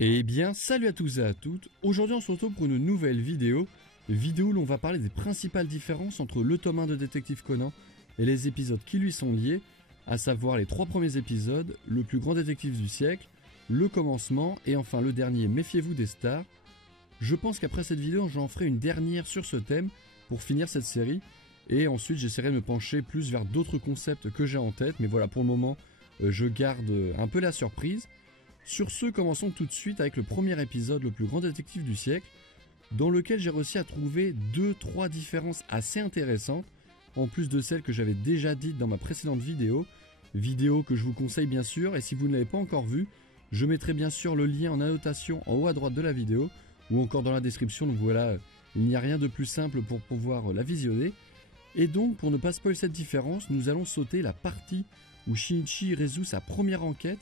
Eh bien, salut à tous et à toutes. Aujourd'hui, on se retrouve pour une nouvelle vidéo où l'on va parler des principales différences entre le tome 1 de Détective Conan et les épisodes qui lui sont liés, à savoir les 3 premiers épisodes, le plus grand détective du siècle, le commencement et enfin le dernier, méfiez-vous des stars. Je pense qu'après cette vidéo, j'en ferai une dernière sur ce thème pour finir cette série et ensuite j'essaierai de me pencher plus vers d'autres concepts que j'ai en tête, mais voilà, pour le moment, je garde un peu la surprise. Sur ce, commençons tout de suite avec le premier épisode, le plus grand détective du siècle, dans lequel j'ai réussi à trouver 2-3 différences assez intéressantes, en plus de celles que j'avais déjà dites dans ma précédente vidéo que je vous conseille bien sûr, et si vous ne l'avez pas encore vue, je mettrai bien sûr le lien en annotation en haut à droite de la vidéo, ou encore dans la description, donc voilà, il n'y a rien de plus simple pour pouvoir la visionner. Et donc, pour ne pas spoiler cette différence, nous allons sauter la partie où Shinichi résout sa première enquête,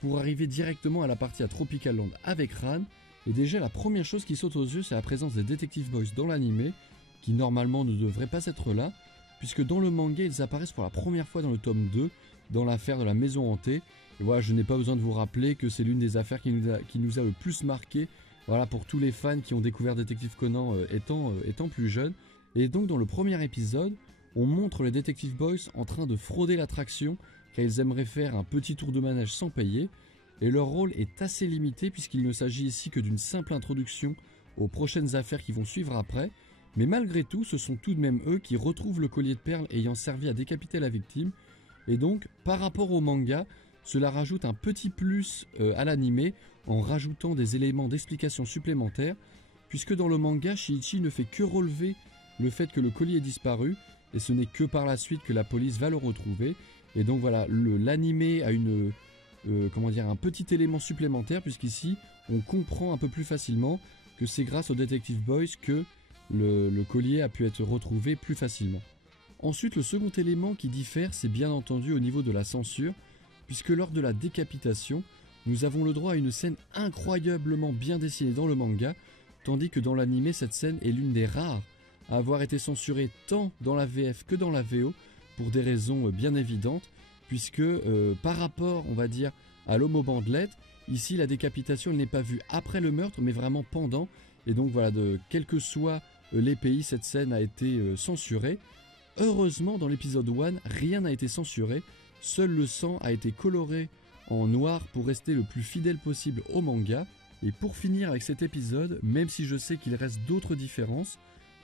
pour arriver directement à la partie à Tropical Land avec Ran. Et déjà la première chose qui saute aux yeux, c'est la présence des Detective Boys dans l'anime, qui normalement ne devraient pas être là, puisque dans le manga ils apparaissent pour la première fois dans le tome 2, dans l'affaire de la maison hantée. Et voilà, je n'ai pas besoin de vous rappeler que c'est l'une des affaires qui nous a le plus marqué, voilà, pour tous les fans qui ont découvert Détective Conan étant plus jeunes. Et donc dans le premier épisode, on montre les Detective Boys en train de frauder l'attraction, car ils aimeraient faire un petit tour de manège sans payer, et leur rôle est assez limité puisqu'il ne s'agit ici que d'une simple introduction aux prochaines affaires qui vont suivre après, mais malgré tout, ce sont tout de même eux qui retrouvent le collier de perles ayant servi à décapiter la victime, et donc, par rapport au manga, cela rajoute un petit plus à l'anime, en rajoutant des éléments d'explication supplémentaires, puisque dans le manga, Shinichi ne fait que relever le fait que le collier est disparu, et ce n'est que par la suite que la police va le retrouver. Et donc voilà, l'anime a un petit élément supplémentaire, puisqu'ici on comprend un peu plus facilement que c'est grâce aux Detective Boys que le collier a pu être retrouvé plus facilement. Ensuite, le second élément qui diffère, c'est bien entendu au niveau de la censure, puisque lors de la décapitation, nous avons le droit à une scène incroyablement bien dessinée dans le manga, tandis que dans l'anime, cette scène est l'une des rares à avoir été censurée tant dans la VF que dans la VO, pour des raisons bien évidentes, puisque par rapport, on va dire, à l'homme aux bandelettes, ici la décapitation n'est pas vue après le meurtre, mais vraiment pendant, et donc voilà, quels que soient les pays, cette scène a été censurée. Heureusement, dans l'épisode 1, rien n'a été censuré, seul le sang a été coloré en noir pour rester le plus fidèle possible au manga. Et pour finir avec cet épisode, même si je sais qu'il reste d'autres différences,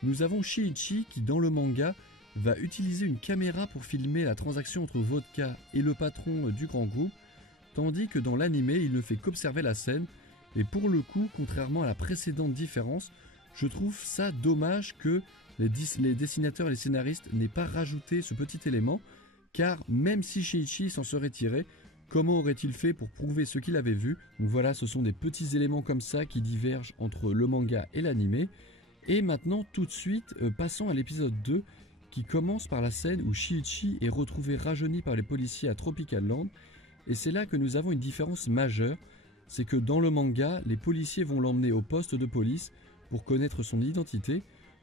nous avons Shinichi qui, dans le manga, va utiliser une caméra pour filmer la transaction entre Vodka et le patron du grand groupe, tandis que dans l'anime, il ne fait qu'observer la scène, et pour le coup, contrairement à la précédente différence, je trouve ça dommage que les dessinateurs et les scénaristes n'aient pas rajouté ce petit élément, car même si Shinichi s'en serait tiré, comment aurait-il fait pour prouver ce qu'il avait vu? Donc voilà, ce sont des petits éléments comme ça qui divergent entre le manga et l'anime. Et maintenant, tout de suite, passons à l'épisode 2, qui commence par la scène où Shinichi est retrouvé rajeuni par les policiers à Tropical Land, et c'est là que nous avons une différence majeure, c'est que dans le manga, les policiers vont l'emmener au poste de police pour connaître son identité,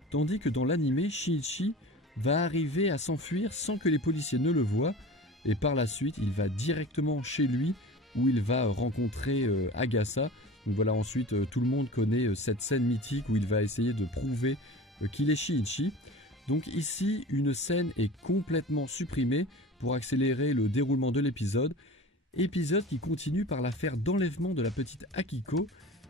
tandis que dans l'anime, Shinichi va arriver à s'enfuir sans que les policiers ne le voient, et par la suite, il va directement chez lui, où il va rencontrer Agasa. Donc voilà, ensuite, tout le monde connaît cette scène mythique où il va essayer de prouver qu'il est Shinichi. Donc ici, une scène est complètement supprimée pour accélérer le déroulement de l'épisode. Épisode qui continue par l'affaire d'enlèvement de la petite Akiko.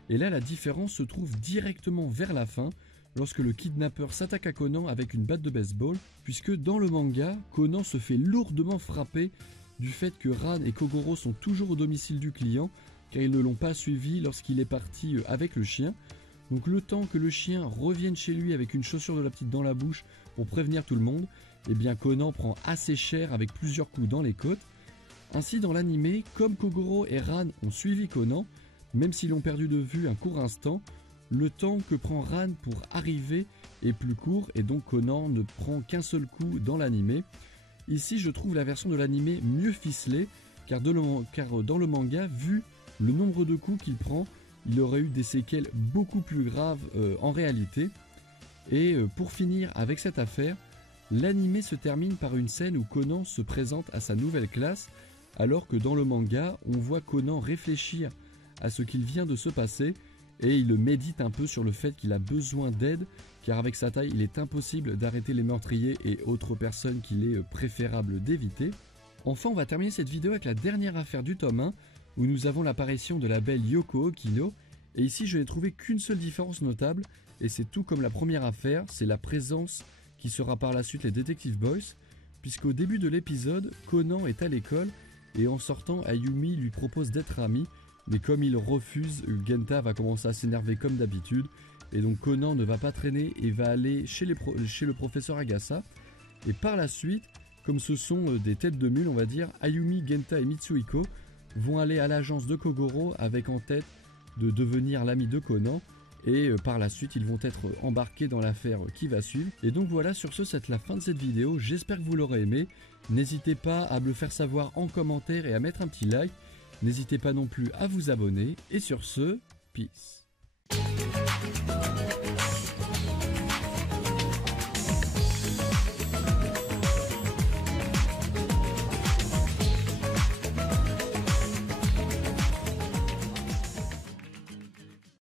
Et là, la différence se trouve directement vers la fin, lorsque le kidnappeur s'attaque à Conan avec une batte de baseball, puisque dans le manga, Conan se fait lourdement frapper du fait que Ran et Kogoro sont toujours au domicile du client, car ils ne l'ont pas suivi lorsqu'il est parti avec le chien. Donc le temps que le chien revienne chez lui avec une chaussure de la petite dans la bouche pour prévenir tout le monde, eh bien Conan prend assez cher avec plusieurs coups dans les côtes. Ainsi dans l'anime, comme Kogoro et Ran ont suivi Conan, même s'ils l'ont perdu de vue un court instant, le temps que prend Ran pour arriver est plus court et donc Conan ne prend qu'un seul coup dans l'anime. Ici je trouve la version de l'anime mieux ficelée, car dans le manga, vu le nombre de coups qu'il prend, il aurait eu des séquelles beaucoup plus graves en réalité. Et pour finir avec cette affaire, l'anime se termine par une scène où Conan se présente à sa nouvelle classe, alors que dans le manga, on voit Conan réfléchir à ce qu'il vient de se passer et il médite un peu sur le fait qu'il a besoin d'aide car avec sa taille il est impossible d'arrêter les meurtriers et autres personnes qu'il est préférable d'éviter. Enfin on va terminer cette vidéo avec la dernière affaire du tome 1 où nous avons l'apparition de la belle Yoko Okino et ici je n'ai trouvé qu'une seule différence notable et c'est tout comme la première affaire, c'est la présence qui sera par la suite les Detective Boys puisqu'au début de l'épisode Conan est à l'école et en sortant Ayumi lui propose d'être ami mais comme il refuse, Genta va commencer à s'énerver comme d'habitude et donc Conan ne va pas traîner et va aller chez le professeur Agasa et par la suite, comme ce sont des têtes de mule on va dire, Ayumi, Genta et Mitsuhiko vont aller à l'agence de Kogoro avec en tête de devenir l'ami de Conan et par la suite ils vont être embarqués dans l'affaire qui va suivre. Et donc voilà, sur ce c'est la fin de cette vidéo, j'espère que vous l'aurez aimé, n'hésitez pas à me le faire savoir en commentaire et à mettre un petit like, n'hésitez pas non plus à vous abonner et sur ce, peace.